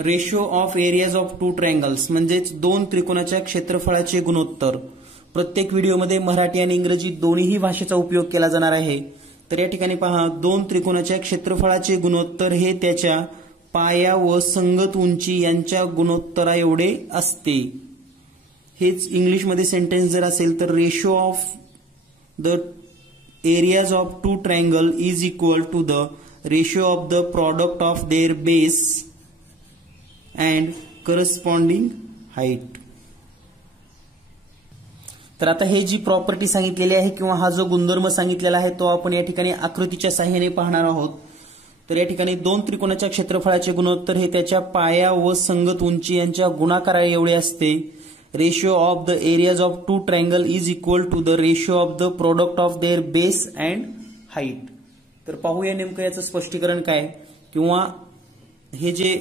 Ratio of areas of two triangles म्हणजेच दोन त्रिकोणाच्या क्षेत्रफळाचे गुणोत्तर. प्रत्येक व्हिडिओमध्ये मराठी आणि इंग्रजी दोन्हीही भाषेचा उपयोग केला जाणार आहे. तर या ठिकाणी पहा, दोन त्रिकोणाच्या क्षेत्रफळाचे गुणोत्तर हे त्याच्या पाया व संगत उंची यांच्या गुणोत्तरा एवढे असते. हेच इंग्लिशमध्ये सेंटेन्स जर असेल तर ratio of the areas of two triangle is equal to the ratio of the product of their base and corresponding height. तर आता हे जी प्रॉपर्टी सांगितलेली आहे किंवा हा जो गुणधर्म सांगितलेला आहे तो आपण या ठिकाणी आकृतीच्या साहाय्याने पाहणार आहोत. तर या ठिकाणी दोन त्रिकोणाच्या क्षेत्रफळाचे गुणोत्तर हे त्याच्या पाया व संगत उंची यांच्या गुणाकारा एवढे असते. Ratio of the areas of two triangle is equal to the ratio of the product of their base and height. तर पाहूया नेमकं याचं स्पष्टीकरण काय, किंवा हे जे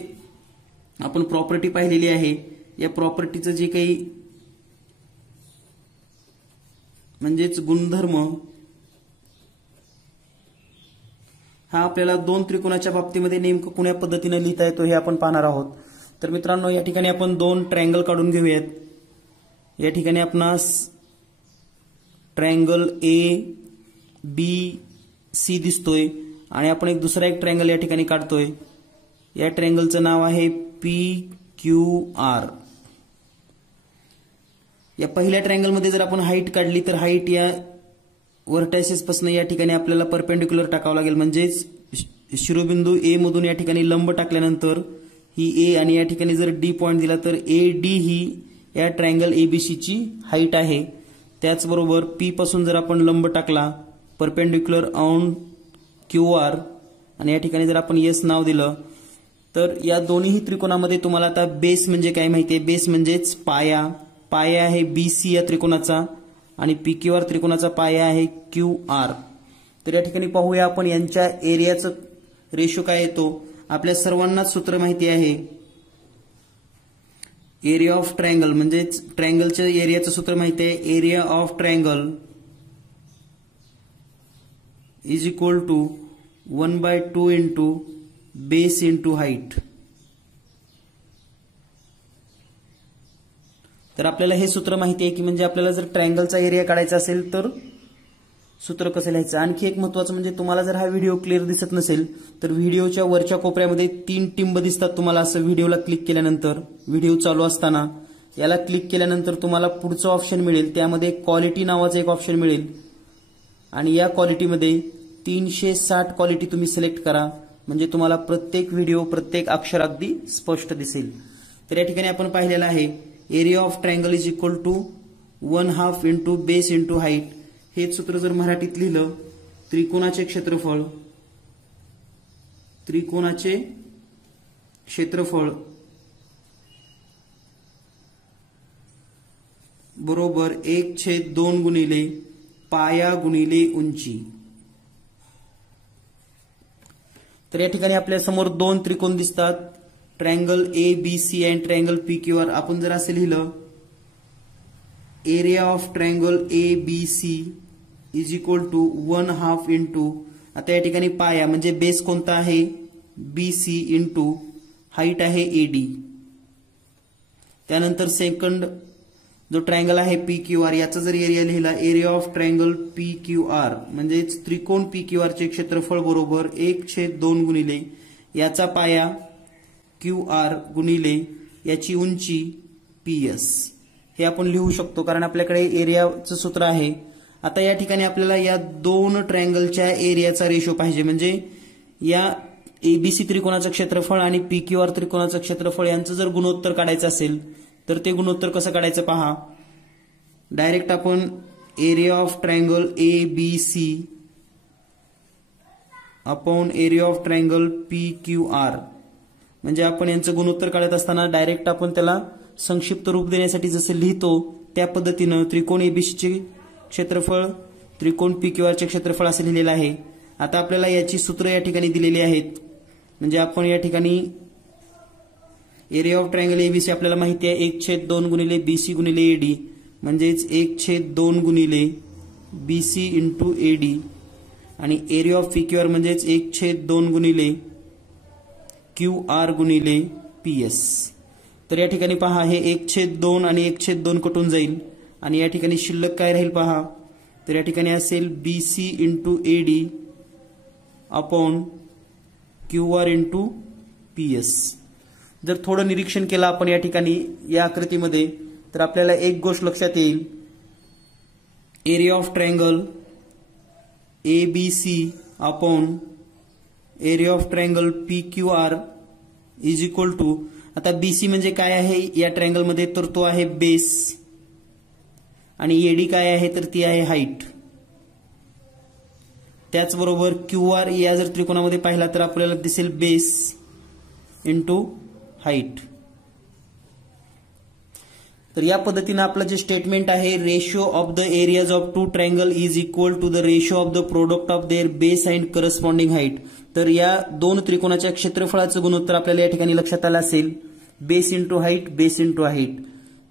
आपण प्रॉपर्टी पाहिलेली आहे या प्रॉपर्टीचं जे काही म्हणजेच गुणधर्म हा आपल्याला दोन त्रिकोणाच्या बाबतीमध्ये नेमकं कोण्या पद्धतीने लिहिता येतो हे आपण पाहणार आहोत. तर मित्रांनो, या ठिकाणी आपण दोन ट्रायंगल काढून घेऊयात. या ठिकाणी आपणास ट्रायंगल ABC दिसतोय आणि आपण दुसरा एक ट्रायंगल या ठिकाणी काढतोय. या ट्रायंगलचं नाव आहे PQR. या पहिल्या ट्रायंगलमध्ये जर आपण हाईट काढली तर हाईट या व्हर्टायसेस पासून या ठिकाणी आपल्याला परपेंडिक्युलर टाकावं लागेल. म्हणजेच शिरोबिंदू A मधून या ठिकाणी लंब टाकल्यानंतर ही A आणि या ठिकाणी जर D पॉइंट दिला तर AD ही या ट्रायंगल ABC ची हाईट आहे. त्याचबरोबर P पासून जर आपण लंब टाकला परपेंडिक्युलर ऑन QR आणि या ठिकाणी जर आपण S नाव दिलं तर या दोन्ही त्रिकोणामध्ये तुम्हाला आता बेस म्हणजे काय माहिती आहे. बेस म्हणजेच पाया. पाया आहे BC या त्रिकोणाचा आणि PQR त्रिकोणाचा पाया आहे QR. तर या ठिकाणी पाहूया आपण यांच्या एरियाचं रेशो काय येतो. आपल्या सर्वांनाच सूत्र माहिती आहे. एरिया ऑफ ट्रायंगल म्हणजेच ट्रायंगलच्या एरियाचं सूत्र माहिती आहे. Area of triangle is equal to 1/2 into base into height. तर आपल्याला हे सूत्र माहिती आहे की म्हणजे आपल्याला जर ट्रायंगलचा एरिया काढायचा असेल तर सूत्र कसं लिहायचं. आणखी एक महत्वाचं म्हणजे तुम्हाला जर हा व्हिडिओ क्लिअर दिसत नसेल तर व्हिडिओच्या वरच्या कोपऱ्यामध्ये 3 टिंब दिसतात तुम्हाला. असं व्हिडिओला क्लिक केल्यानंतर व्हिडिओ चालू असताना याला क्लिक केल्यानंतर तुम्हाला पुढचं ऑप्शन मिळेल. त्यामध्ये क्वालिटी नावाचं एक ऑप्शन मिळेल आणि या क्वालिटीमध्ये 360 क्वालिटी तुम्ही सिलेक्ट करा. म्हणजे तुम्हाला प्रत्येक व्हिडिओ प्रत्येक अक्षर अगदी स्पष्ट दिसेल. तर या ठिकाणी आपण पाहिलेलं आहे area of triangle is equal to 1/2 into base into height. हे सूत्र जर मराठीत लिहिलं त्रिकोणाचे क्षेत्रफळ बरोबर 1/2 गुणिले पाया गुणिले उंची. तर या ठिकाणी आपल्या समोर दोन त्रिकोण दिसतात, triangle ABC and triangle PQR. आपण जर असं लिहिलं area of triangle ABC is equal to 1/2 into, आता या ठिकाणी पाया म्हणजे बेस कोणता आहे BC इंटू हाईट आहे AD. त्यानंतर सेकंड जो ट्रायंगल आहे PQR याचा जर एरिया लिहिला एरिया ऑफ ट्रायंगल PQR म्हणजेच त्रिकोण PQR चे क्षेत्रफळ बरोबर 1/2 गुणिले याचा पाया QR गुणिले याची उंची PS. हे आपण लिहू शकतो कारण आपल्याकडे एरियाचं सूत्र आहे. आता या ठिकाणी आपल्याला या दोन ट्रायंगलच्या एरियाचा रेशो पाहिजे. म्हणजे या ABC त्रिकोणाचं क्षेत्रफळ आणि PQR त्रिकोणाचं क्षेत्रफळ यांचं जर गुणोत्तर काढायचं असेल तर ते गुणोत्तर कसं काढायचं पहा. डायरेक्ट आपण area of triangle ABC upon area of triangle PQR म्हणजे आपण यांचं गुणोत्तर काढत असताना डायरेक्ट आपण त्याला संक्षिप्त रूप देण्यासाठी जसे लिहितो त्या पद्धतीनं त्रिकोण ABC चे क्षेत्रफळ त्रिकोण PQR चे क्षेत्रफळ असे लिहिलेलं आहे. आता आपल्याला याची सूत्र या ठिकाणी दिलेली आहेत. म्हणजे आपण या ठिकाणी एरिया ऑफ ट्रायंगल ABC आपल्याला माहिती आहे 1/2 गुणिले BC गुणिले AD म्हणजेच 1/2 गुणिले BC इंटू AD आणि एरिया ऑफ PQR म्हणजेच 1/2 गुणिले QR गुणिले PS. तर या ठिकाणी पहा हे 1/2 आणि 1/2 कटून जाईल आणि या ठिकाणी शिल्लक काय राहील पहा. तर या ठिकाणी असेल BC into AD upon QR into PS. जर थोडं निरीक्षण केलं आपण या ठिकाणी या आकृतीमध्ये तर आपल्याला एक गोष्ट लक्षात येईल. Area of triangle ABC upon area of triangle PQR is equal to, आता BC म्हणजे काय आहे या ट्रायंगल मध्ये, तर तो आहे बेस आणि AD काय आहे तर ती आहे हाईट. त्याचबरोबर QR या जर त्रिकोणामध्ये पाहिला तर आपल्याला दिसेल बेस इंटू हाईट. तर या पद्धतीने आपलं जे स्टेटमेंट आहे ratio of the areas of two triangle is equal to the ratio of the product of their base and corresponding height. तर या दोन त्रिकोणाच्या क्षेत्रफळाचं गुणोत्तर आपल्याला या ठिकाणी लक्षात आलं असेल. Base into height, base into height.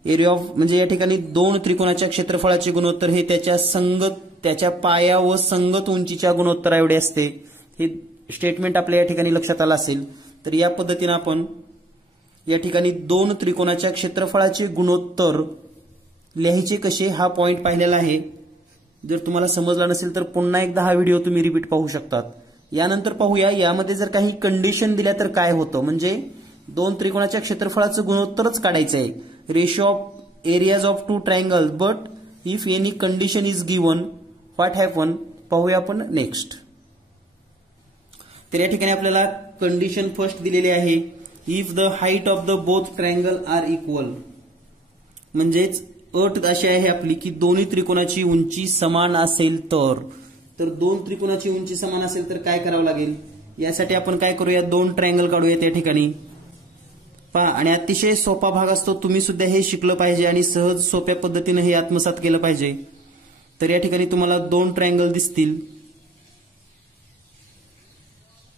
Area of म्हणजे या ठिकाणी दोन त्रिकोणाच्या क्षेत्रफळाचे गुणोत्तर हे त्याच्या पाया व संगत उंचीच्या गुणोत्तरा एवढे असते. हे स्टेटमेंट आपल्या या ठिकाणी लक्षात आलं असेल. तर या पद्धतीने आपण या ठिकाणी दोन त्रिकोणाच्या क्षेत्रफळाचे गुणोत्तर लिहायचे कसे हा पॉइंट पाहिलेला आहे. जर तुम्हाला समजला नसेल तर पुन्हा एकदा हा व्हिडिओ तुम्ही रिपीट पाहू शकतात. यानंतर पाहूया यामध्ये जर काही कंडिशन दिल्या तर काय होतं. म्हणजे दोन त्रिकोणाच्या क्षेत्रफळाचं गुणोत्तरच काढायचं आहे. Ratio of areas of two triangle but if any condition is given what happen पाहूया आपण नेक्स्ट. तर या ठिकाणी आपल्याला कंडिशन फर्स्ट दिलेली आहे. If the height of the both triangle are equal, म्हणजेच अट अशी आहे आपली की दोन्ही त्रिकोणाची उंची समान असेल तर दोन त्रिकोणाची उंची समान असेल तर काय करावं लागेल. यासाठी आपण काय करूया, दोन ट्रायंगल काढूया त्या ठिकाणी पहा. आणि अतिशय सोपा भाग असतो, तुम्ही सुद्धा हे शिकलं पाहिजे आणि सहज सोप्या पद्धतीने हे आत्मसात केलं पाहिजे. तर या ठिकाणी तुम्हाला दोन ट्रायंगल दिसतील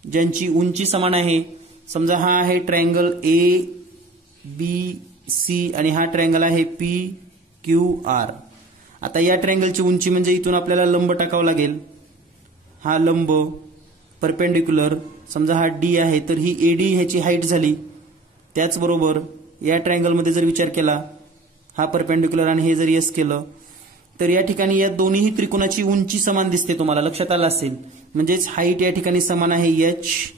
ज्यांची उंची समान आहे. समजा हा आहे ट्रायंगल ABC आणि हा ट्रायंगल आहे PQR. आता या ट्रायंगलची उंची म्हणजे इथून आपल्याला लंब टाकावा लागेल. हा लंब परपेंडिक्युलर, समजा हा D आहे तर ही AD ह्याची हाईट झाली. त्याचबरोबर या ट्रायंगलमध्ये जर विचार केला हा परपेंडिक्युलर आणि हे जर S केलं तर या ठिकाणी या दोन्ही त्रिकोणाची उंची समान दिसते, तुम्हाला लक्षात आलं असेल. म्हणजेच हाईट या ठिकाणी समान आहे H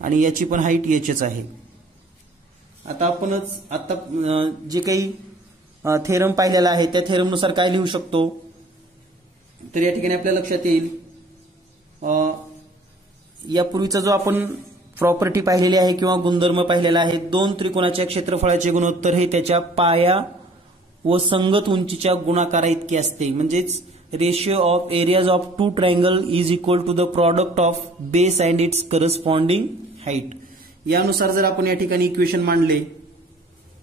आणि याची पण हाईट Hच आहे. आता आपणच आता जे काही थेरम पाहिलेला आहे त्या थेरमनुसार काय लिहू शकतो. तर या ठिकाणी आपल्या लक्षात येईल यापूर्वीचा जो आपण प्रॉपर्टी पाहिलेली आहे किंवा गुणधर्म पाहिलेला आहे, दोन त्रिकोणाच्या क्षेत्रफळाचे गुणोत्तर हे त्याच्या पाया व संगत उंचीच्या गुणाकारा इतके असते. म्हणजेच ratio of areas of two triangle is equal to the product of base and its corresponding height. यानुसार जर आपण या ठिकाणी इक्वेशन मांडले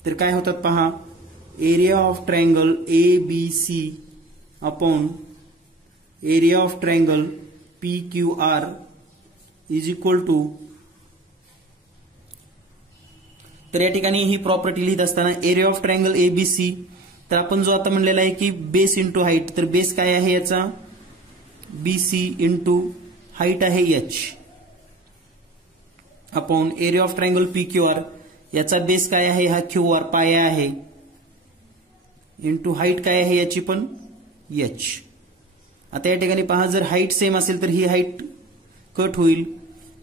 तर काय होतात पहा. Area of triangle ABC upon area of triangle PQR is equal to, तर या ठिकाणी ही प्रॉपर्टी लिहित असताना एरिया ऑफ ट्रायंगल ABC, तर आपण जो आता म्हणलेला आहे की बेस इंटू हाईट, तर बेस काय आहे याचा BC इंटू हाईट आहे H upon area of triangle PQR, याचा बेस काय आहे हा QR पाया आहे इंटू हाईट काय आहे याची पण H. आता या ठिकाणी पहा जर हाईट सेम असेल तर ही हाईट कट होईल,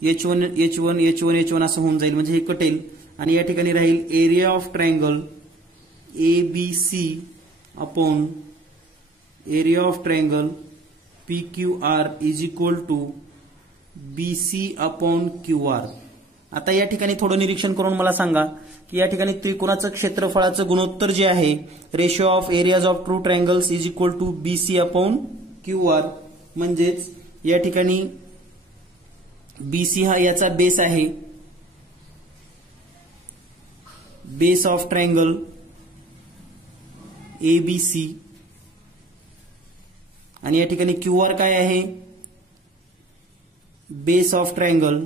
H1 H1 H1 H1 असं होऊन जाईल, म्हणजे हे कटेल आणि या ठिकाणी राहील area of triangle ABC upon area of triangle PQR is equal to BC upon QR. आता या ठिकाणी थोडं निरीक्षण करून मला सांगा की या ठिकाणी त्रिकोणाचं क्षेत्रफळाचं गुणोत्तर जे आहे ratio of areas of two triangles is equal to BC upon QR. म्हणजेच या ठिकाणी BC हा याचा बेस आहे, बेस ऑफ ट्रायंगल ABC, आणि या ठिकाणी QR काय आहे बेस ऑफ ट्रायंगल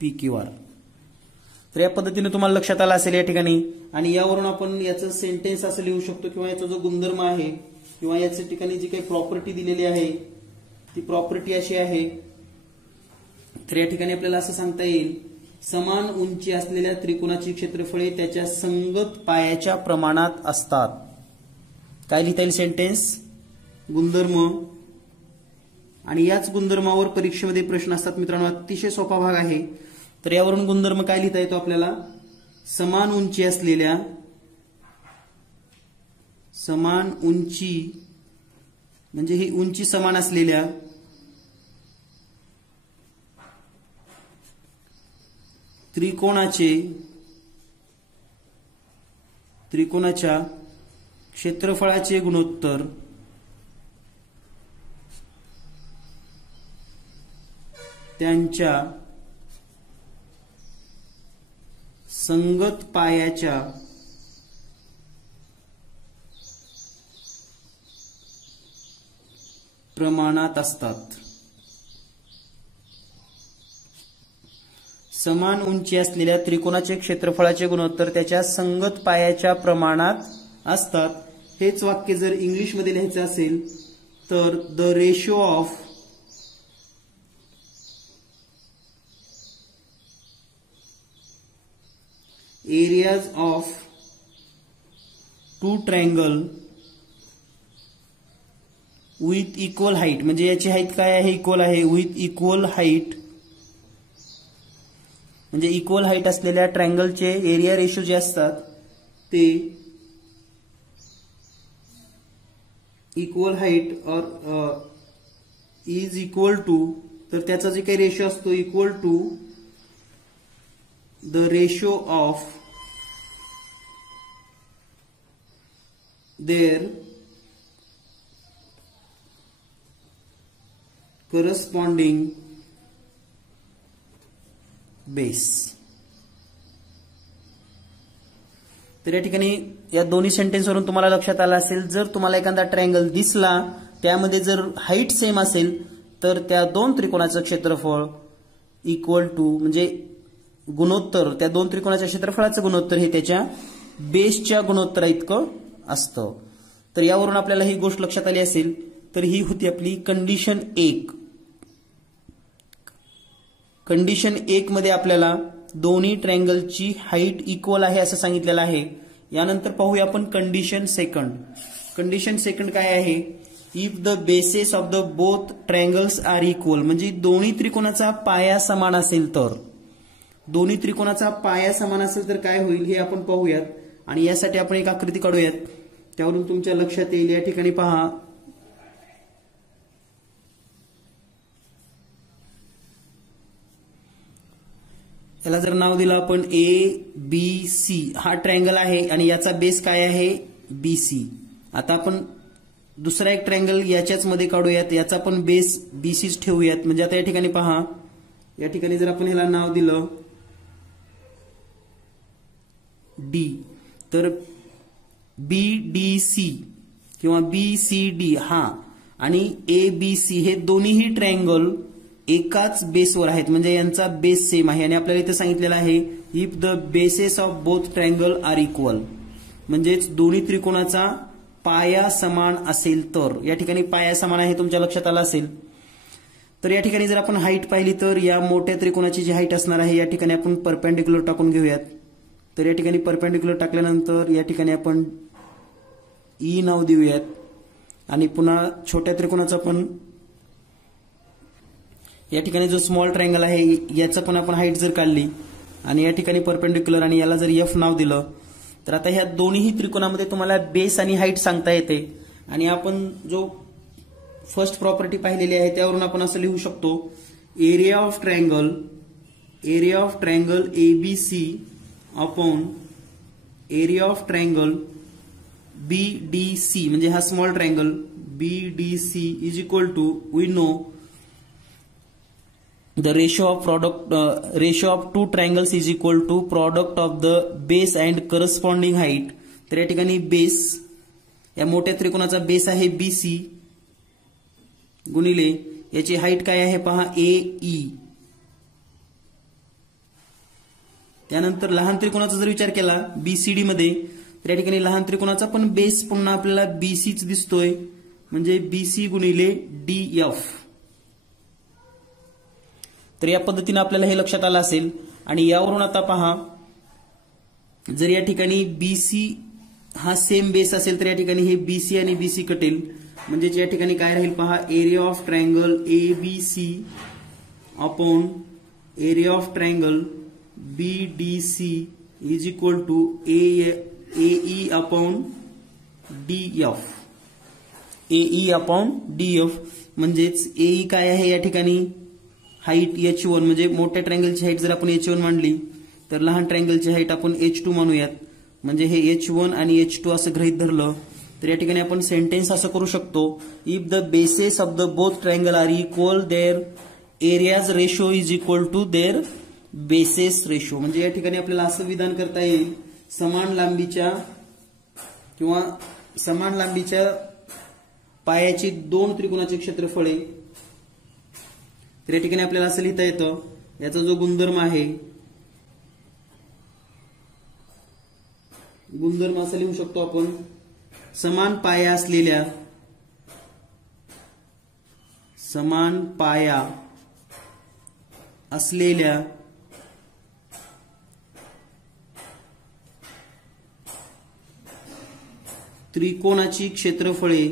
PQR. तर या पद्धतीने तुम्हाला लक्षात आलं असेल या ठिकाणी. आणि यावरून आपण याचं सेंटेन्स असं लिहू शकतो किंवा याचा जो गुणधर्म आहे किंवा याच्या ठिकाणी जी काही प्रॉपर्टी दिलेली आहे ती प्रॉपर्टी अशी आहे. तर या ठिकाणी आपल्याला असं सांगता येईल समान उंची असलेल्या त्रिकोणाची क्षेत्रफळे त्याच्या संगत पायाच्या प्रमाणात असतात. काय लिहिता येईल सेंटेन्स? गुणधर्म. आणि याच गुणधर्मावर परीक्षेमध्ये प्रश्न असतात मित्रांनो. अतिशय सोपा भाग आहे. तर यावरून गुणधर्म काय लिहिता येतो आपल्याला? समान उंची असलेल्या, समान उंची म्हणजे ही उंची समान असलेल्या त्रिकोणाच्या क्षेत्रफळाचे गुणोत्तर त्यांच्या संगत पायाच्या प्रमाणात असतात. समान उंची असलेल्या त्रिकोणाचे क्षेत्रफळाचे गुणोत्तर त्याच्या संगत पायाच्या प्रमाणात असतात. हेच वाक्य जर इंग्लिशमध्ये लिहायचं असेल तर the ratio of areas of two triangle with equal height, म्हणजे याची हाईट काय आहे? इक्वल आहे. विथ इक्वल हाईट म्हणजे इक्वल हाईट असलेल्या ट्रायंगलचे एरिया रेशो जे असतात ते इक्वल हाईट और इज इक्वल टू, तर त्याचा जे काही रेशो असतो equal to the ratio of their corresponding base. तर या ठिकाणी या दोन्ही सेंटेन्सवरून तुम्हाला लक्षात आलं असेल, जर तुम्हाला एखादा ट्रायंगल दिसला त्यामध्ये जर हाईट सेम असेल तर त्या दोन त्रिकोणाचं क्षेत्रफळ इक्वल टू म्हणजे गुणोत्तर, त्या दोन त्रिकोणाच्या क्षेत्रफळाचं गुणोत्तर हे त्याच्या बेसच्या गुणोत्तरा इतकं असतं. तर यावरून आपल्याला ही गोष्ट लक्षात आली असेल. तर ही होती आपली कंडिशन 1. कंडिशन 1 मध्ये आपल्याला दोन्ही ट्रायंगलची हाईट इक्वल आहे असं सांगितलेलं आहे. यानंतर पाहूया आपण कंडिशन 2. कंडिशन 2 काय आहे? If the bases of the both triangles are equal, म्हणजे दोन्ही त्रिकोणाचा पाया समान असेल तर. दोन्ही त्रिकोणाचा पाया समान असेल तर काय होईल हे आपण पाहूयात. आणि यासाठी आपण एक आकृती काढूयात, त्यावरून तुमच्या लक्षात येईल. या ठिकाणी पहा, याला जर नाव दिलं आपण ABC, हा ट्रायंगल आहे आणि याचा बेस काय आहे? BC. आता आपण दुसरा एक ट्रायंगल याच्याच मध्ये काढूयात, याचा पण बेस BCच ठेवूयात. म्हणजे आता या ठिकाणी पहा, या ठिकाणी जर आपण ह्याला नाव दिलं D, तर BDC किंवा BCD हा आणि ABC हे दोन्हीही ट्रायंगल एकाच बेसवर आहेत, म्हणजे यांचा बेस सेम आहे. आणि आपल्याला इथे सांगितलेलं आहे if the bases of both triangle are equal, म्हणजेच दोन्ही त्रिकोणाचा पाया समान असेल तर. या ठिकाणी पाया समान आहे, तुमच्या लक्षात आलं असेल. तर या ठिकाणी जर आपण हाईट पाहिली तर या मोठ्या त्रिकोणाची जी हाईट असणार आहे या ठिकाणी आपण परपेंडिक्युलर टाकून घेऊयात. तर या ठिकाणी परपेंडिक्युलर टाकल्यानंतर या ठिकाणी आपण E नाव देऊयात. आणि पुन्हा छोट्या त्रिकोणाचा पण या ठिकाणी जो स्मॉल ट्रायंगल आहे याचं पण आपण हाईट जर काढली आणि या ठिकाणी परपेंडिक्युलर आणि याला जर F नाव दिलं तर आता ह्या दोन्ही त्रिकोणामध्ये तुम्हाला बेस आणि हाईट सांगता येते. आणि आपण जो फर्स्ट प्रॉपर्टी पाहिलेली आहे त्यावरून आपण असं लिहू शकतो, area of triangle ABC upon area of triangle BDC, म्हणजे हा small triangle BDC is equal to, we know the ratio of two triangles is equal to product of the base and corresponding height. तर या ठिकाणी base, या मोठ्या त्रिकोणाचा base आहे BC गुणिले याची हाईट काय आहे पहा AE. त्यानंतर लहान त्रिकोणाचा जर विचार केला BCD मध्ये तर या ठिकाणी लहान त्रिकोणाचा पण बेस पुन्हा आपल्याला BCच दिसतोय, म्हणजे BC गुणिले DF. तर या पद्धतीने आपल्याला हे लक्षात आलं असेल. आणि यावरून आता पहा, जर या ठिकाणी बीसी हा सेम बेस असेल तर या ठिकाणी हे बीसी आणि बीसी कटेल. म्हणजे या ठिकाणी काय राहील पहा, area of triangle ABC upon area of triangle B D C is equal to A E upon D F. A E upon D F म्हणजेच एई काय आहे या ठिकाणी, हाईट H1 म्हणजे मोठ्या ट्रायंगलची हाईट जर आपण H1 मांडली तर लहान ट्रायंगलची हाईट आपण H2 मानूयात. म्हणजे हे H1 आणि H2 असं गृहीत धरलं तर या ठिकाणी आपण सेंटेन्स असं करू शकतो, if the bases of the both triangle are equal their areas ratio is equal to their bases ratio. म्हणजे या ठिकाणी आपल्याला असं विधान करता येईल, समान लांबीच्या पायाची दोन त्रिकोणाचे क्षेत्रफळे. तर या ठिकाणी आपल्याला असं लिहिता येतं, याचा जो गुणधर्म आहे, गुणधर्म असं लिहू शकतो आपण, समान पाया असलेल्या त्रिकोणाची क्षेत्रफळे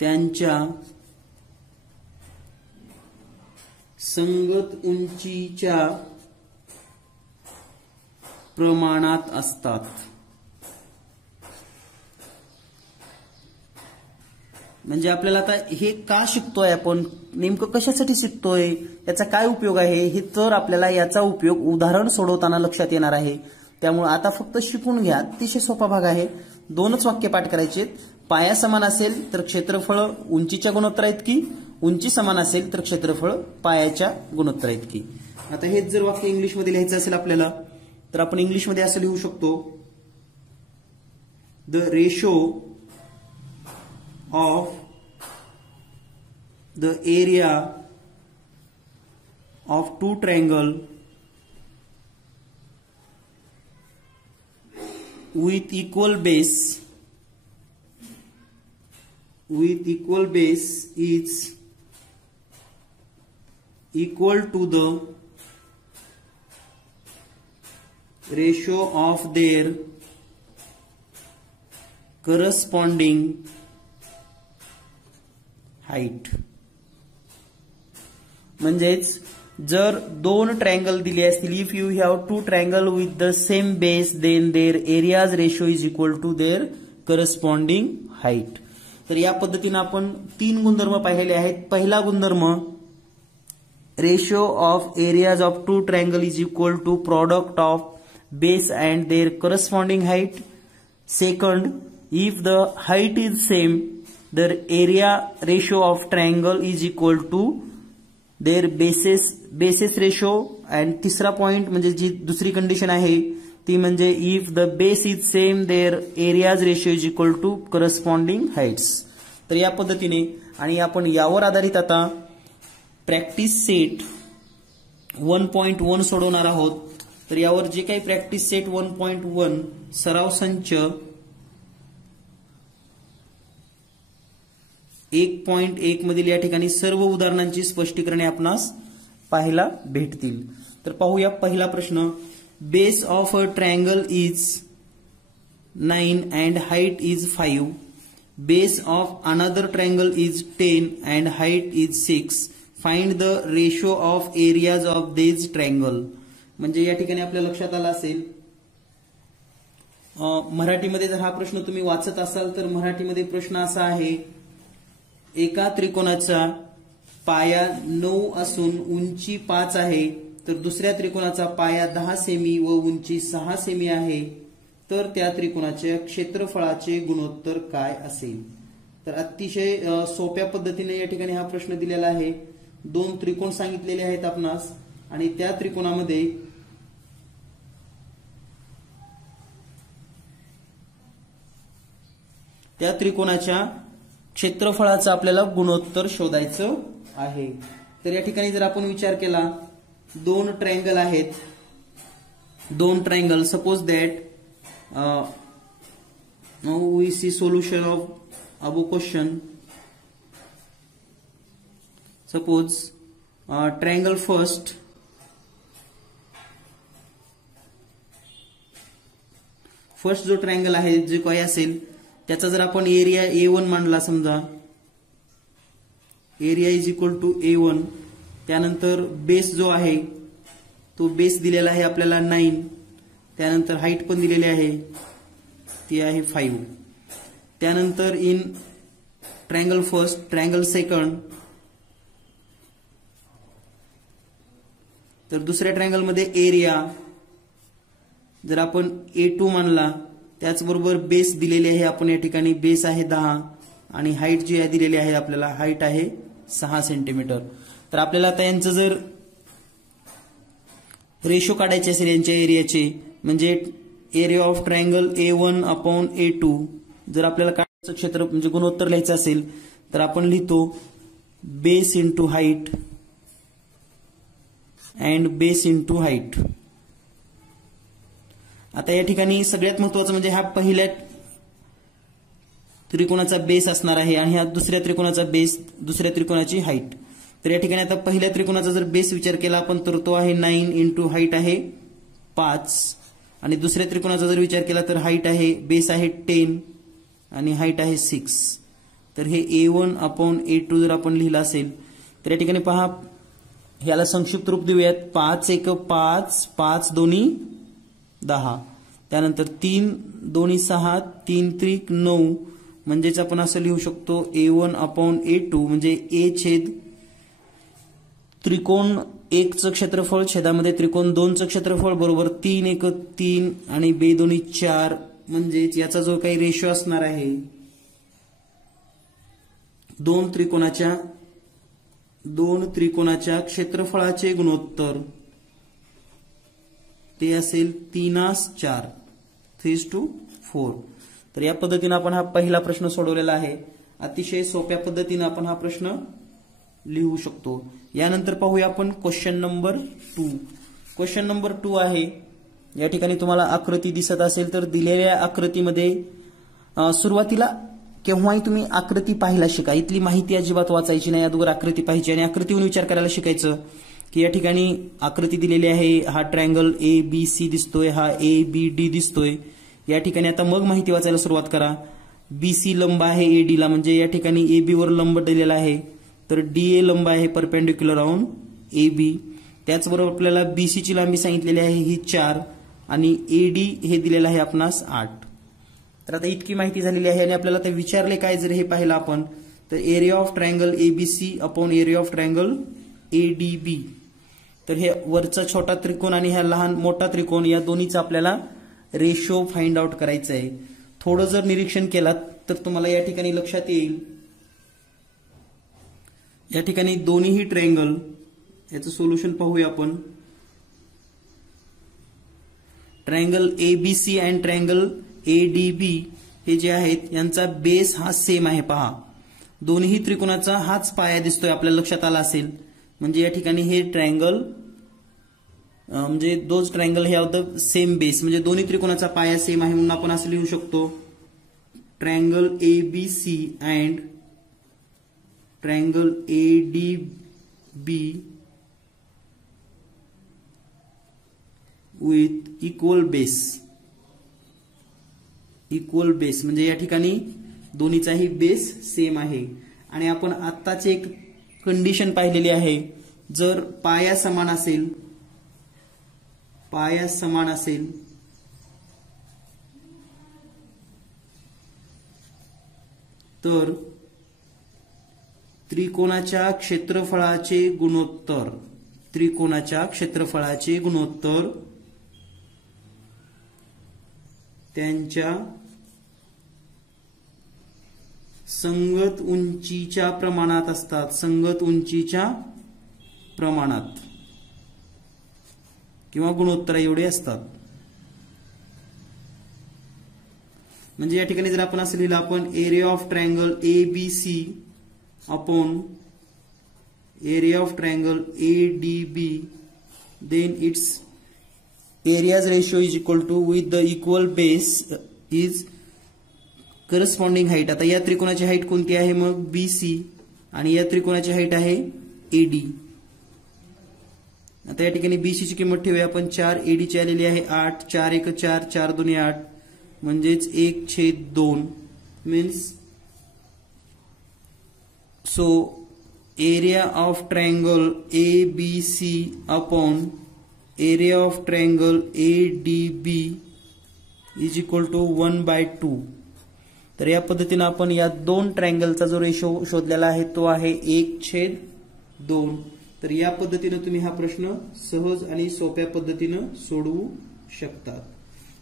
त्यांच्या संगत उंचीच्या प्रमाणात असतात. म्हणजे आपल्याला आता हे का शिकतोय आपण, नेमकं कशासाठी शिकतोय, याचा काय उपयोग आहे, हे तर आपल्याला याचा उपयोग उदाहरण सोडवताना लक्षात येणार आहे. त्यामुळे आता फक्त शिकून घ्या, अतिशय सोपा भाग आहे. 2च वाक्य पाठ करायचे. पाया समान असेल तर क्षेत्रफळ उंचीच्या गुणोत्तराइतकी, उंची समान असेल तर क्षेत्रफळ पायाच्या गुणोत्तराइतकी. आता हेच जर वाक्य इंग्लिशमध्ये लिहायचं असेल आपल्याला तर आपण इंग्लिशमध्ये असं लिहू शकतो, the ratio of the area of two triangle with equal base is equal to the ratio of their corresponding height. म्हणजेच जर दोन ट्रायंगल दिले असतील, if you have two triangle with the same base then their areas ratio is equal to their corresponding height. तर या पद्धतीने आपण 3 गुणधर्म पाहिले आहेत. पहिला गुणधर्म, ratio of areas of two triangle is equal to product of base and their corresponding height. Second, if the height is same their area ratio of triangle is equal to their bases ratio. And तिसरा point म्हणजे जी दुसरी condition आहे ती म्हणजे if the base is same their areas ratio is equal to corresponding heights. तर या पद्धतीने आणि आपण यावर आधारित आता प्रॅक्टिस सेट 1.1 सोडवणार आहोत. तर यावर जे काही प्रॅक्टिस सेट 1.1 सराव संच 1.1 मधील या ठिकाणी सर्व उदाहरणांची स्पष्टीकरणे आपणास पाहायला भेटतील. तर पाहूया पहिला प्रश्न, base of a triangle is 9 and height is 5. Base of another triangle is 10 and height is 6. Find the ratio of areas of this triangle. म्हणजे या ठिकाणी आपल्या लक्षात आलं असेल, मराठीमध्ये जर हा प्रश्न तुम्ही वाचत असाल तर मराठीमध्ये प्रश्न असा आहे, एका त्रिकोणाचा पाया 9 असून उंची 5 आहे, तर दुसऱ्या त्रिकोणाचा पाया 10 सेमी व उंची 6 सेमी आहे, तर त्या त्रिकोणाच्या क्षेत्रफळाचे गुणोत्तर काय असेल. तर अतिशय सोप्या पद्धतीने या ठिकाणी हा प्रश्न दिलेला आहे. 2 त्रिकोण सांगितलेले आहेत आपणास आणि त्या त्रिकोणामध्ये त्या त्रिकोणाच्या क्षेत्रफळाचं आपल्याला गुणोत्तर शोधायचं आहे. तर या ठिकाणी जर आपण विचार केला, 2 ट्रायंगल आहेत, 2 triangle, suppose that now we see solution of above question. Suppose triangle first जो ट्रायंगल आहे जे काही असेल त्याचा जर आपण एरिया A1 मानला, समजा area is equal to A1, त्यानंतर बेस जो आहे तो बेस दिलेला आहे आपल्याला 9, त्यानंतर हाईट पण दिलेली आहे ती आहे 5. त्यानंतर in triangle first, triangle second, तर दुसऱ्या ट्रायंगल मध्ये एरिया जर आपण A2 मानला, त्याचबरोबर बेस दिलेली आहे आपण या ठिकाणी, बेस आहे 10 आणि हाईट जी आहे दिलेली आहे आपल्याला, हाईट आहे 6 सेंटीमीटर. तर आपल्याला आता यांचं जर रेशो काढायचे असेल यांच्या एरियाचे, म्हणजे area of triangle A1 upon A2 जर आपल्याला काढायचं क्षेत्र म्हणजे गुणोत्तर लिहायचं असेल तर आपण लिहितो base into height and base into height. आता या ठिकाणी सगळ्यात महत्वाचं म्हणजे हा पहिल्या त्रिकोणाचा बेस असणार आहे आणि हा दुसऱ्या त्रिकोणाचा बेस, दुसऱ्या त्रिकोणाची हाईट. तर या ठिकाणी आता पहिल्या त्रिकोणाचा जर बेस विचार केला आपण तर तो आहे 9 इंटू हाईट आहे 5 आणि दुसऱ्या त्रिकोणाचा जर विचार केला तर हाईट आहे, बेस आहे 10 आणि हाईट आहे 6. तर हे A1 अपॉन A2 जर आपण लिहिलं असेल तर या ठिकाणी पहा, ह्याला संक्षिप्त रूप देऊयात. 5 1 5, 5 दोन्ही 10, त्यानंतर 3 दोन्ही 6, 3 त्रिक 9, म्हणजेच आपण असं लिहू शकतो A1 अपॉन A2 म्हणजे A छेद त्रिकोण 1 चं क्षेत्रफळ छेदामध्ये त्रिकोण 2 चं क्षेत्रफळ बरोबर 3 1 3 आणि बे दोन्ही 4, म्हणजेच याचा जो काही रेशो असणार आहे दोन त्रिकोणाच्या क्षेत्रफळाचे गुणोत्तर ते असेल 3:4, 3:4. तर या पद्धतीने आपण हा पहिला प्रश्न सोडवलेला आहे. अतिशय सोप्या पद्धतीने आपण हा प्रश्न लिहू शकतो. यानंतर पाहूया आपण क्वेश्चन नंबर 2. क्वेश्चन नंबर 2 आहे, या ठिकाणी तुम्हाला आकृती दिसत असेल तर दिलेल्या आकृतीमध्ये सुरुवातीला केव्हाही तुम्ही आकृती पाहायला शिका. इथली माहिती अजिबात वाचायची नाही, अगोदर आकृती पाहायची आणि आकृतीवरून विचार करायला शिकायचं की या ठिकाणी आकृती दिलेली आहे, हा ट्रायंगल ABC दिसतोय, हा ABD दिसतोय. या ठिकाणी आता मग माहिती वाचायला सुरुवात करा. BC लंब आहे AD ला, म्हणजे या ठिकाणी AB वर लंब दिलेला आहे, तर DA लंब आहे परपेंडिक्युलर ऑन AB. त्याचबरोबर आपल्याला BC ची लांबी सांगितलेली आहे ही 4 आणि AD हे दिलेलं आहे आपणास 8. तर आता इतकी माहिती झालेली आहे आणि आपल्याला ते विचारले काय जर हे पाहिलं आपण तर area of triangle ABC upon area of triangle ADB. तर हे वरचा छोटा त्रिकोण आणि हा लहान मोठा त्रिकोण या दोन्हीचा आपल्याला रेशो फाइंड आउट करायचा आहे. थोडं जर निरीक्षण केलात तर तुम्हाला या ठिकाणी लक्षात येईल, या ठिकाणी दोन्हीही ट्रायंगल याचं सोल्युशन पाहूया आपण. Triangle ABC and triangle ADB हे जे आहेत यांचा बेस हा सेम आहे. पहा, दोन्ही त्रिकोणाचा हाच पाया दिसतोय, आपल्या लक्षात आला असेल. म्हणजे या ठिकाणी हे ट्रायंगल म्हणजे दोज ट्रायंगल हे ऑफ द सेम बेस, म्हणजे दोन्ही त्रिकोणाचा पाया सेम आहे म्हणून आपण असं लिहू शकतो triangle ABC and triangle ADB with equal base म्हणजे या ठिकाणी दोन्हीचाही बेस सेम आहे. आणि आपण आत्ताच एक कंडिशन पाहिलेली आहे, जर पाया समान असेल तर त्रिकोणाच्या क्षेत्रफळाचे गुणोत्तर त्यांच्या संगत उंचीच्या प्रमाणात असतात, किंवा गुणोत्तर एवढे असतात. म्हणजे या ठिकाणी जर आपण असं लिहिलं आपण area of triangle ABC upon area of triangle ADB, then its areas ratio is equal to with the equal base is corresponding height. आता या त्रिकोणाची हाईट कोणती आहे मग BC आणि या त्रिकोणाची हाईट आहे AD. आता या ठिकाणी BC ची किंमत ठेवूया आपण 4, AD ची आलेली आहे 8, 4 1 4, 4 2 8 म्हणजेच 1/2 means so area of triangle ABC upon area of triangle ADB is equal to 1/2. तर या पद्धतीने आपण या दोन ट्रायंगलचा जो रेशो शोधलेला आहे तो आहे 1/2. तर या पद्धतीने तुम्ही हा प्रश्न सहज आणि सोप्या पद्धतीने सोडवू शकता.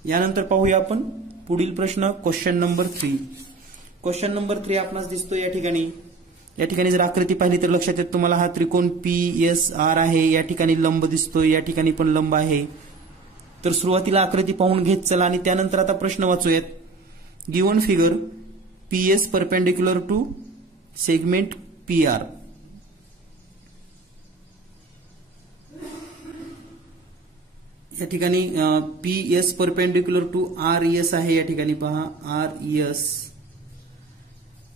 यानंतर पाहूया आपण पुढील प्रश्न क्वेश्चन नंबर 3. क्वेश्चन नंबर 3 आपणास दिसतो या ठिकाणी जर आकृती पाहिली तर लक्षात येत तुम्हाला हा त्रिकोण PSR आहे. या ठिकाणी लंब दिसतोय, या ठिकाणी पण लंब आहे. तर सुरुवातीला आकृती पाहून घेत चला आणि त्यानंतर आता प्रश्न वाचूयात. Given figure PS perpendicular to segment PR. या ठिकाणी PS परपेंडिक्युलर टू RS आहे. या ठिकाणी पहा RS.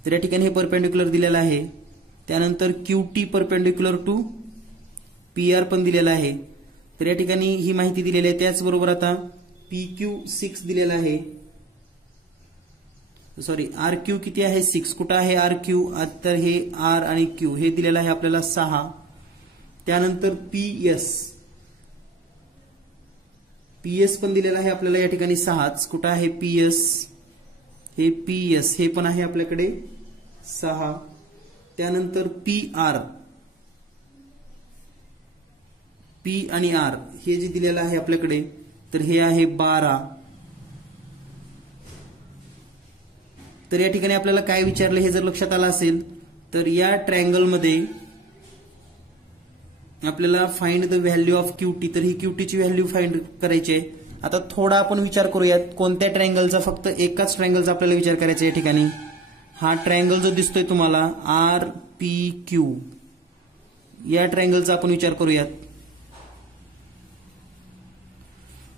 तर या ठिकाणी हे परपेंडिक्युलर दिलेलं आहे. त्यानंतर QT परपेंडिक्युलर टू PR पण दिलेला आहे. तर या ठिकाणी ही माहिती दिलेली आहे. त्याचबरोबर आता PQ 6 दिलेला आहे. सॉरी RQ किती आहे 6. कुठं आहे RQ? तर हे R आणि Q हे दिलेलं आहे आपल्याला 6. त्यानंतर PS पण दिलेला आहे आपल्याला या ठिकाणी 6च. कुठं आहे PS? हे PS हे पण आहे आपल्याकडे 6. त्यानंतर PR P आणि R हे जे दिलेलं आहे आपल्याकडे तर हे आहे 12. तर या ठिकाणी आपल्याला काय विचारलं हे जर लक्षात आलं असेल तर या ट्रायंगल मध्ये आपल्याला find the value of QT. तर ही QT ची व्हॅल्यू फाइंड करायची आहे. आता थोडा आपण विचार करूयात कोणत्या ट्रायंगलचा, फक्त एकाच ट्रायंगलचा आपल्याला विचार करायचा आहे. या ठिकाणी हा ट्रायंगल जो दिसतोय तुम्हाला RPQ या ट्रायंगलचा आपण विचार करूयात.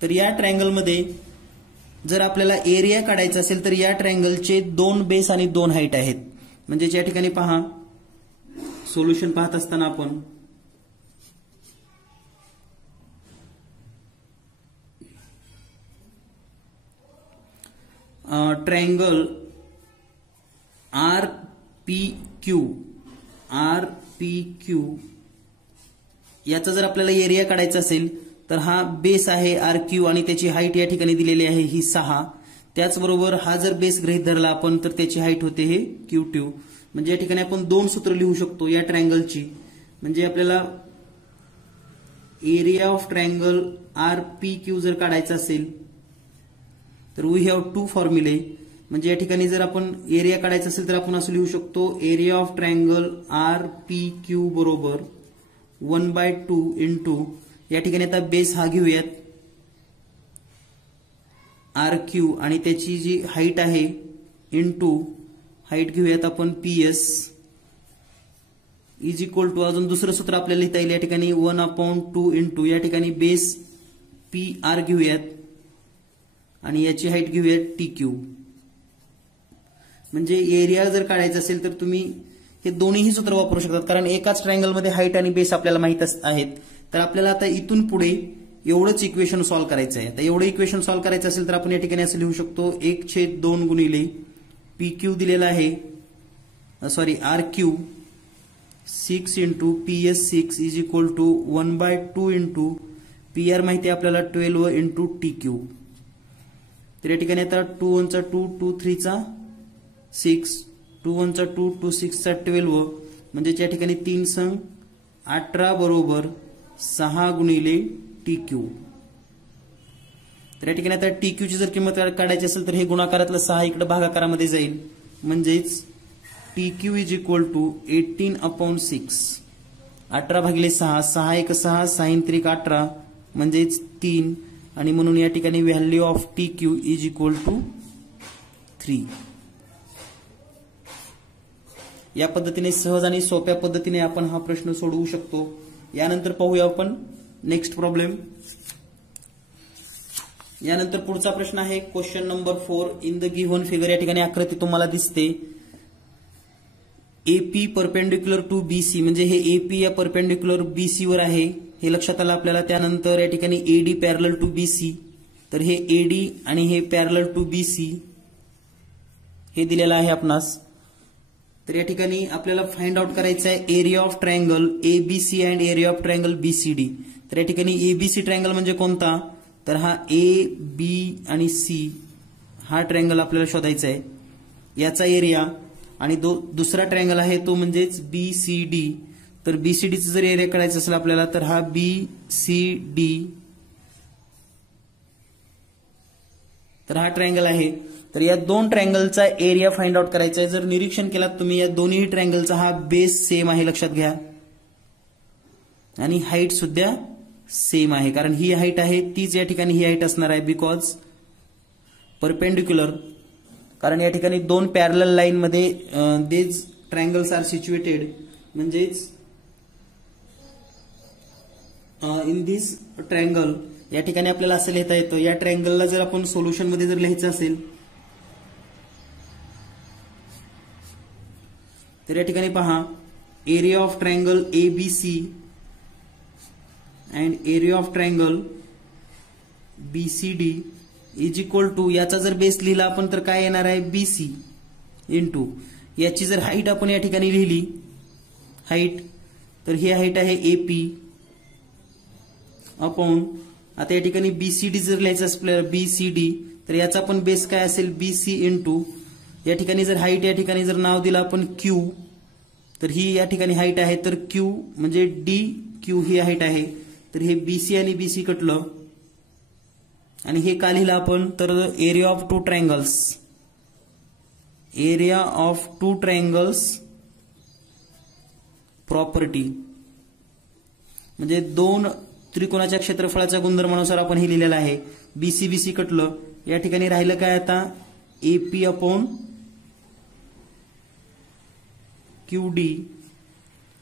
तर या ट्रायंगल मध्ये जर आपल्याला एरिया काढायचा असेल तर या ट्रायंगलचे 2 बेस आणि 2 हाईट आहेत. म्हणजे या ठिकाणी पहा सोल्युशन पाहत असताना आपण ट्रायंगल RPQ याचा जर आपल्याला एरिया काढायचा असेल तर हा बेस आहे RQ आणि त्याची हाईट या ठिकाणी दिलेली आहे ही 6. त्याचबरोबर हा जर बेस गृहीत धरला आपण तर त्याची हाईट होते हे QT. म्हणजे या ठिकाणी आपण 2 सूत्र लिहू शकतो या ट्रायंगलची. म्हणजे आपल्याला एरिया ऑफ ट्रायंगल RPQ जर काढायचा असेल तर वी हॅव 2 फॉर्म्युले. म्हणजे या ठिकाणी जर आपण एरिया काढायचा असेल तर आपण असं लिहू शकतो एरिया ऑफ ट्रायंगल RPQ बरोबर 1/2 इंटू या ठिकाणी आता बेस हा घेऊयात RQ आणि त्याची जी हाईट आहे इंटू हाईट घेऊयात आपण PS इज इक्वल टू अजून दुसरं सूत्र आपल्याला लिहिता येईल या ठिकाणी 1/2 इंटू या ठिकाणी बेस PR घेऊयात आणि याची हाईट घेऊयात TQ. म्हणजे एरिया जर काढायचा असेल तर तुम्ही हे दोन्हीही सूत्र वापरू शकतात कारण एकाच ट्रायंगल मध्ये हाईट आणि बेस आपल्याला माहित आहेत. तर आपल्याला आता इथून पुढे एवढंच इक्वेशन सॉल्व्ह करायचं आहे. आता एवढं इक्वेशन सॉल्व्ह करायचं असेल तर आपण या ठिकाणी असं लिहू शकतो 1/2 गुणिले PQ दिलेला आहे sorry RQ 6 into PS 6 is equal to 1/2 into PR माहिती आहे आपल्याला 12 इंटू TQ. तर या ठिकाणी आता 2 1 चा 2 2 3 चा 6 2 1 चा 2 2 6 चा 12 म्हणजे या ठिकाणी 3 संग 18 बरोबर 6 गुणिले TQ. तर या ठिकाणी आता TQ ची जर किंमत काढायची असेल तर हे गुणाकारातलं 6 इकडे भागाकारामध्ये जाईल. म्हणजेच TQ इज इक्वल टू 18/6 18/6 6 1 6 6 3 18 म्हणजेच 3 आणि म्हणून या ठिकाणी value of TQ is equal to 3. या पद्धतीने सहज आणि सोप्या पद्धतीने आपण हा प्रश्न सोडवू शकतो. यानंतर पाहूया आपण नेक्स्ट प्रॉब्लेम. यानंतर पुढचा प्रश्न आहे question number 4. In the given figure या ठिकाणी आकृती तुम्हाला दिसते AP परपेंडिक्युलर टू BC म्हणजे हे AP या परपेंडिक्युलर BC वर आहे. हे लक्षात आलं आपल्याला. त्यानंतर या ठिकाणी एडी पॅरलल टू बीसी, तर हे एडी आणि हे पॅरलल टू बीसी हे दिलेलं आहे आपणास. तर या ठिकाणी आपल्याला फाइंड आउट करायचं आहे area of triangle A B C and area of triangle BCD. तर या ठिकाणी एबीसी ट्रायंगल म्हणजे कोणता, तर हा ए बी आणि सी हा ट्रायंगल आपल्याला शोधायचा आहे, याचा एरिया. आणि दुसरा ट्रायंगल आहे तो म्हणजेच बीसीडी. तर बीसीडीचा जर एरिया काढायचा असेल आपल्याला तर हा बीसीडी, तर हा ट्रायंगल आहे. तर या दोन ट्रायंगलचा एरिया फाइंड आउट करायचा आहे. जर निरीक्षण केलात तुम्ही या दोन्ही ट्रायंगलचा हा बेस सेम आहे लक्षात घ्या, आणि हाईट सुद्धा सेम आहे, कारण ही हाईट आहे तीच या ठिकाणी ही हाईट असणार आहे, बिकॉज परपेंडिक्युलर, कारण या ठिकाणी दोन पॅरलल लाईन मध्ये देज ट्रायंगल्स आर सिच्युएटेड. म्हणजेच इन दिस ट्रायंगल या ठिकाणी आपल्याला असं लिहिता येतं. या ट्रायंगलला जर आपण सोल्युशन मध्ये जर लिहायचं असेल तर या ठिकाणी पहा area of triangle A B C and area of triangle B C D is equal to, याचा जर बेस लिहिला आपण तर काय येणार आहे बीसी इंटू याची जर हाईट आपण या ठिकाणी लिहिली हाईट, तर ही हाईट आहे एपी अपॉन, आता या ठिकाणी बीसीडी जर लिहायचं असेल बीसीडी तर याचा पण बेस काय असेल बीसी इंटू, या ठिकाणी जर हाईट या ठिकाणी जर नाव दिलं आपण क्यू, तर ही या ठिकाणी हाईट आहे, तर क्यू म्हणजे डी क्यू ही हाईट आहे. तर हे बीसी आणि बीसी कटलं, आणि हे का लिहिलं आपण तर area of two triangles, area of two triangles property, म्हणजे दोन त्रिकोणाच्या क्षेत्रफळाच्या गुणधर्मानुसार आपण हे लिहिलेलं आहे. बीसी बीसी कटलं, या ठिकाणी राहिलं काय आता A P upon Q D,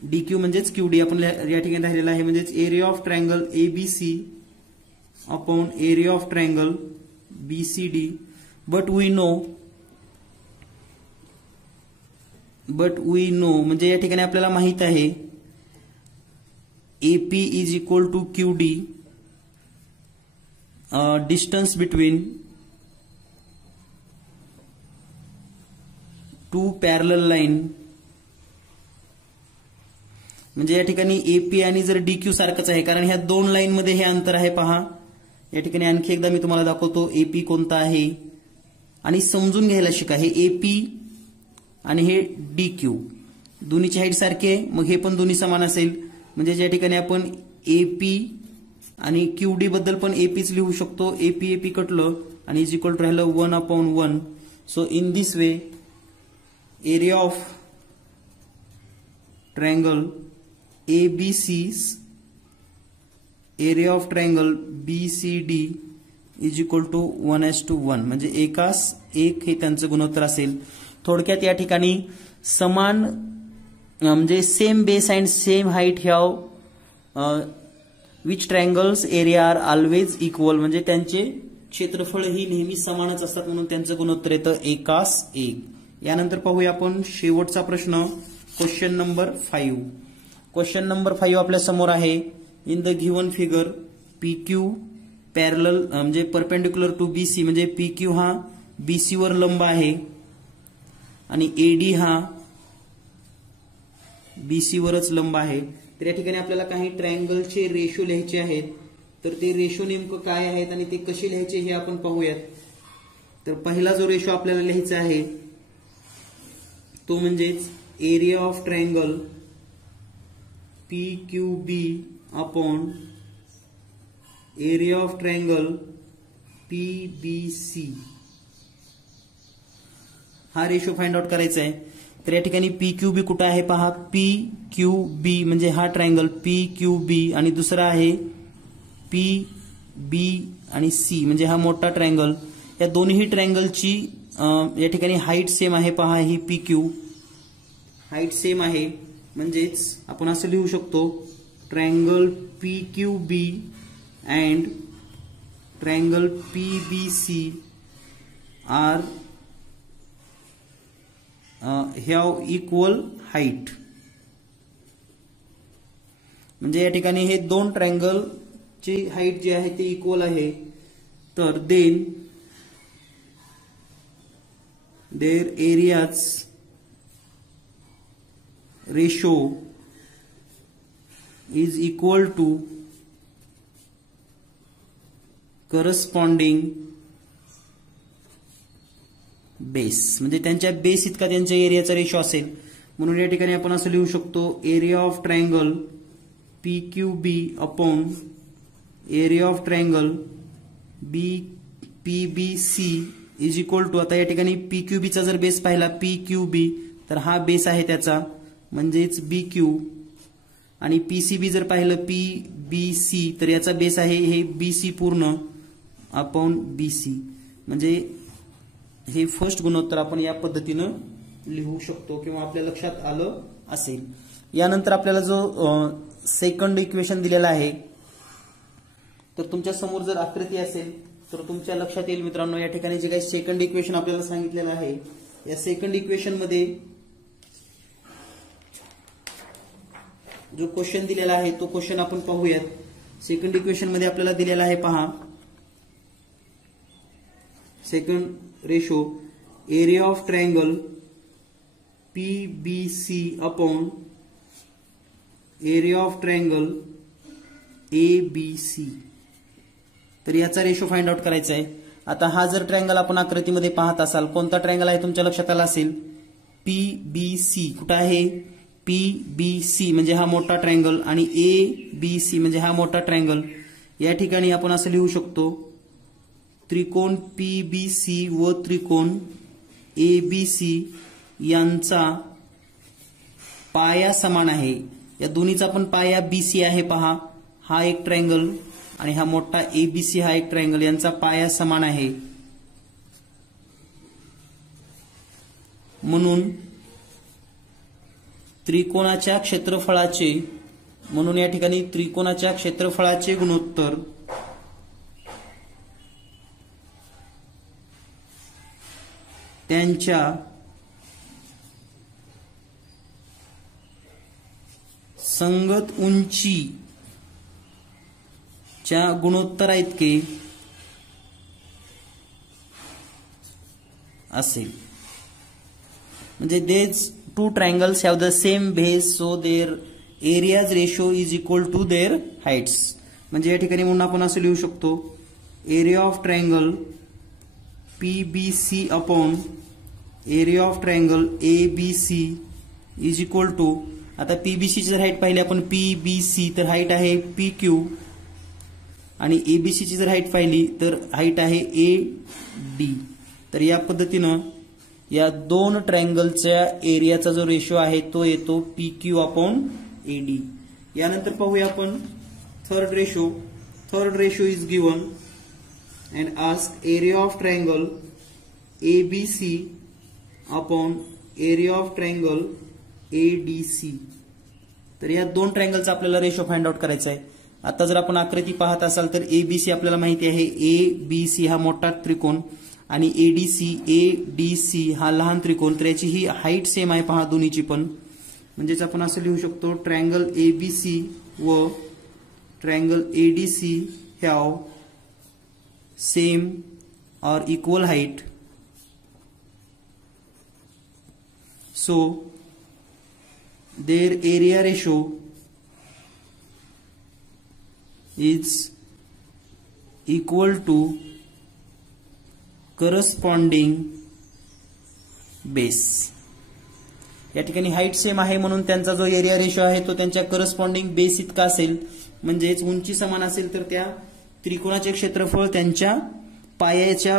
D Q म्हणजेच क्यू डी आपण या ठिकाणी राहिलेलं आहे. म्हणजेच area of triangle ABC upon area of triangle B C D. But we know म्हणजे या ठिकाणी आपल्याला माहित आहे AP is equal to Q D, distance between two parallel line, म्हणजे या ठिकाणी एपी आणि जर डीक्यू सारखंच आहे, कारण ह्या दोन लाईन मध्ये हे अंतर आहे. पहा या ठिकाणी आणखी एकदा मी तुम्हाला दाखवतो एपी कोणता आहे, आणि समजून घ्यायला शिका. हे एपी आणि हे डीक्यू दोन्हीची हाईट सारखी आहे, मग हे पण दोन्ही समान असेल. म्हणजे या ठिकाणी आपण एपी आणि क्यू डी बद्दल पण एपीच लिहू शकतो. एपी एपी कटलं आणि इज इक्वल टू राहिलं 1/1. So in this way area of triangle ABC area of triangle BCD is equal to 1:1, म्हणजे एकास एक हे त्यांचं गुणोत्तर असेल. थोडक्यात या ठिकाणी समान म्हणजे same base and same height have which triangles area are always equal, म्हणजे त्यांचे क्षेत्रफळ ही नेहमी समानच असतात, म्हणून त्यांचं गुणोत्तर येतं एकास एक. यानंतर पाहूया आपण शेवटचा प्रश्न, क्वेश्चन नंबर 5. क्वेश्चन नंबर 5 आपल्या समोर आहे. In the given figure PQ parallel म्हणजे परपेंडिक्युलर टू BC, म्हणजे PQ हा BC वर लंब आहे आणि AD हा BC वरच लंब आहे. तर या ठिकाणी आपल्याला काही ट्रायंगलचे रेशो लिहायचे आहेत. तर ते रेशो नेमकं काय आहेत आणि ते कसे लिहायचे हे आपण पाहूयात. तर पहिला जो रेशो आपल्याला लिहायचा आहे तो म्हणजेच area of triangle PQB upon area of triangle PBC हा रेशो फाइंड आउट करायचा आहे. तर या ठिकाणी PQB कुठं आहे पहा, PQB म्हणजे हा ट्रायंगल PQB आणि दुसरा आहे PB आणि C म्हणजे हा मोठा ट्रायंगल. या दोन्ही ट्रायंगलची या ठिकाणी हाईट सेम आहे. पहा ही PQ हाईट सेम आहे, म्हणजेच आपण असं लिहू शकतो triangle PQB and triangle PBC are have equal height. म्हणजे या ठिकाणी हे दोन ट्रायंगलची हाईट जी आहे ती इक्वल आहे, तर then their areas ratio is equal to corresponding base, म्हणजे त्यांच्या बेस इतका त्यांच्या एरियाचा रेशो असेल. म्हणून या ठिकाणी आपण असं लिहू शकतो area of triangle PQB upon area of triangle PBC is equal to, आता या ठिकाणी PQBचा जर बेस पाहिला PQB तर हा बेस आहे त्याचा म्हणजेच BQ, आणि PCB जर पाहिलं PBC तर याचा बेस आहे हे BC पूर्ण अपॉन BC. म्हणजे हे फर्स्ट गुणोत्तर आपण या पद्धतीनं लिहू शकतो किंवा आपल्या लक्षात आलं असेल. यानंतर आपल्याला जो सेकंड इक्वेशन दिलेला आहे, तर तुमच्या समोर जर आकृती असेल तर तुमच्या लक्षात येईल मित्रांनो, या ठिकाणी जे काही सेकंड इक्वेशन आपल्याला सांगितलेलं आहे, या सेकंड इक्वेशन मध्ये जो क्वेश्चन दिलेला आहे तो क्वेश्चन आपण पाहूयात. सेकंड इक्वेशन मध्ये आपल्याला दिलेला आहे, पहा, second ratio area of triangle PBC upon area of triangle ABC. तर याचा रेशो फाइंड आउट करायचा आहे. आता हा जर ट्रायंगल आपण आकृतीमध्ये पाहत असाल, कोणता ट्रायंगल आहे तुमच्या लक्षात आला असेल, PBC. कुठं आहे PBC म्हणजे हा मोठा ट्रायंगल, आणि ABC म्हणजे हा मोठा ट्रायंगल. या ठिकाणी आपण असं लिहू शकतो त्रिकोण PBC व त्रिकोण ABC यांचा पाया समान आहे. या दोन्हीचा पण पाया BC आहे, पहा, हा एक ट्रायंगल आणि हा मोठा ABC हा एक ट्रायंगल, यांचा पाया समान आहे. म्हणून त्रिकोणाच्या क्षेत्रफळाचे, म्हणून या ठिकाणी त्रिकोणाच्या क्षेत्रफळाचे गुणोत्तर त्यांच्या संगत उंचीच्या गुणोत्तरा इतके असेल. म्हणजे these two triangles have the same base so their areas ratio is equal to their heights. म्हणजे या ठिकाणी म्हणून आपण असं लिहू शकतो area of triangle PBC upon area of triangle ABC is equal to, आता PBC ची जर हाईट पाहिली आपण PBC तर हाईट आहे PQ, आणि ABC ची जर हाईट पाहिली तर हाईट आहे AD. तर या पद्धतीनं या दोन ट्रायंगलच्या एरियाचा जो रेशो आहे तो येतो PQ अपॉन AD. यानंतर पाहूया आपण third ratio. Third ratio is given and ask area of triangle ABC upon area of triangle ADC. तर या दोन ट्रायंगलचा आपल्याला रेशो फाइंड आउट करायचा आहे. आता जर आपण आकृती पाहत असाल तर ABC आपल्याला माहिती आहे, ABC हा मोठा त्रिकोण आणि ADC हा लहान त्रिकोण, तर याची ही हाईट सेम आहे, पहा दोन्हीची पण. म्हणजेच आपण असं लिहू शकतो ट्रायंगल ABC व triangle ADC have same or equal height, so their area ratio is equal to corresponding base. या ठिकाणी हाईट सेम आहे म्हणून त्यांचा जो एरिया रेशो आहे तो त्यांच्या करस्पॉन्डिंग बेस इतका असेल. म्हणजेच उंची समान असेल तर त्या त्रिकोणाचे क्षेत्रफळ त्यांच्या पायाच्या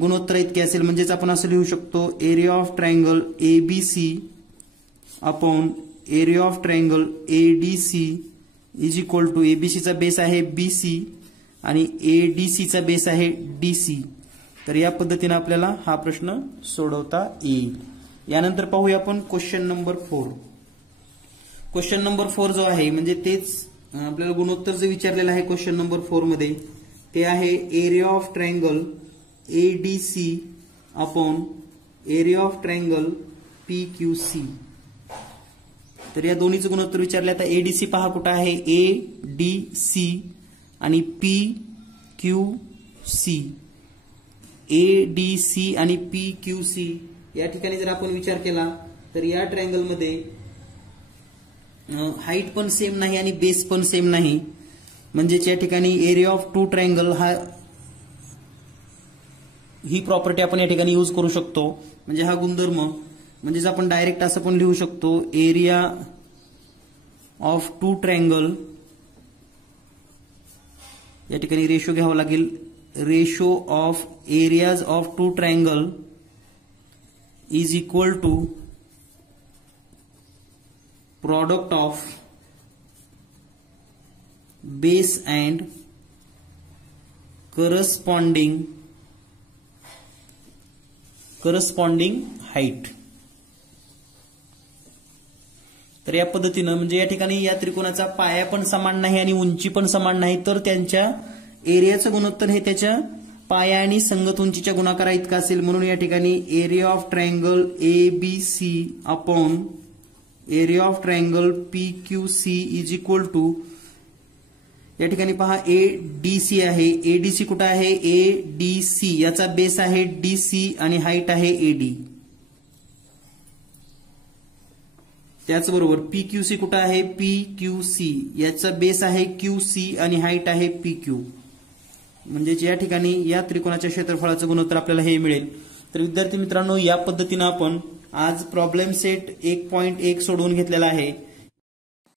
गुणोत्तर इतके असेल. म्हणजेच आपण असं लिहू शकतो area of triangle ABC upon area of triangle ADC is equal to, ABCचा बेस आहे BC आणि ADCचा बेस आहे DC. तर या पद्धतीने आपल्याला हा प्रश्न सोडवता येईल. यानंतर पाहूया आपण क्वेश्चन नंबर 4. क्वेश्चन नंबर 4 जो आहे म्हणजे तेच आपल्याला गुणोत्तर जे विचारलेलं आहे क्वेश्चन नंबर 4 मध्ये, ते आहे area of triangle ADC upon area of triangle PQC. तर या दोन्हीचं गुणोत्तर विचारले. आता एडीसी पहा कुठं आहे, एडीसी आणि पी क्यू सी. एडीसी आणि पी क्यू सी या ठिकाणी जर आपण विचार केला तर या ट्रायंगलमध्ये हाईट पण सेम नाही आणि बेस पण सेम नाही. म्हणजेच या ठिकाणी एरिया ऑफ टू ट्रायंगल ही प्रॉपर्टी आपण या ठिकाणी यूज करू शकतो. म्हणजे हा गुणधर्म म्हणजेच आपण डायरेक्ट असं पण लिहू शकतो, एरिया ऑफ टू ट्रायंगल, या ठिकाणी रेशो घ्यावा लागेल, ratio of areas of two triangle is equal to product of base and corresponding height. तर या पद्धतीनं म्हणजे या ठिकाणी या त्रिकोणाचा पाया पण समान नाही आणि उंची पण समान नाही, तर त्यांच्या एरियाचं गुणोत्तर हे त्याच्या पाया आणि संगत उंचीच्या गुणाकारा इतका असेल. म्हणून या ठिकाणी area of triangle ABC upon area of triangle PQC is equal to, या ठिकाणी पहा एडीसी आहे, एडीसी कुठं आहे, एडीसी याचा बेस आहे डीसी आणि हाईट आहे एडी. त्याचबरोबर पीक्यूसी कुठं आहे, पीक्यूसी याचा बेस आहे क्यूसी आणि हाईट आहे पीक्यू. म्हणजेच या ठिकाणी या त्रिकोणाच्या क्षेत्रफळाचं गुणोत्तर आपल्याला हे मिळेल. तर विद्यार्थी मित्रांनो, या पद्धतीनं आपण आज प्रॉब्लेम सेट 1.1 सोडवून घेतलेला आहे.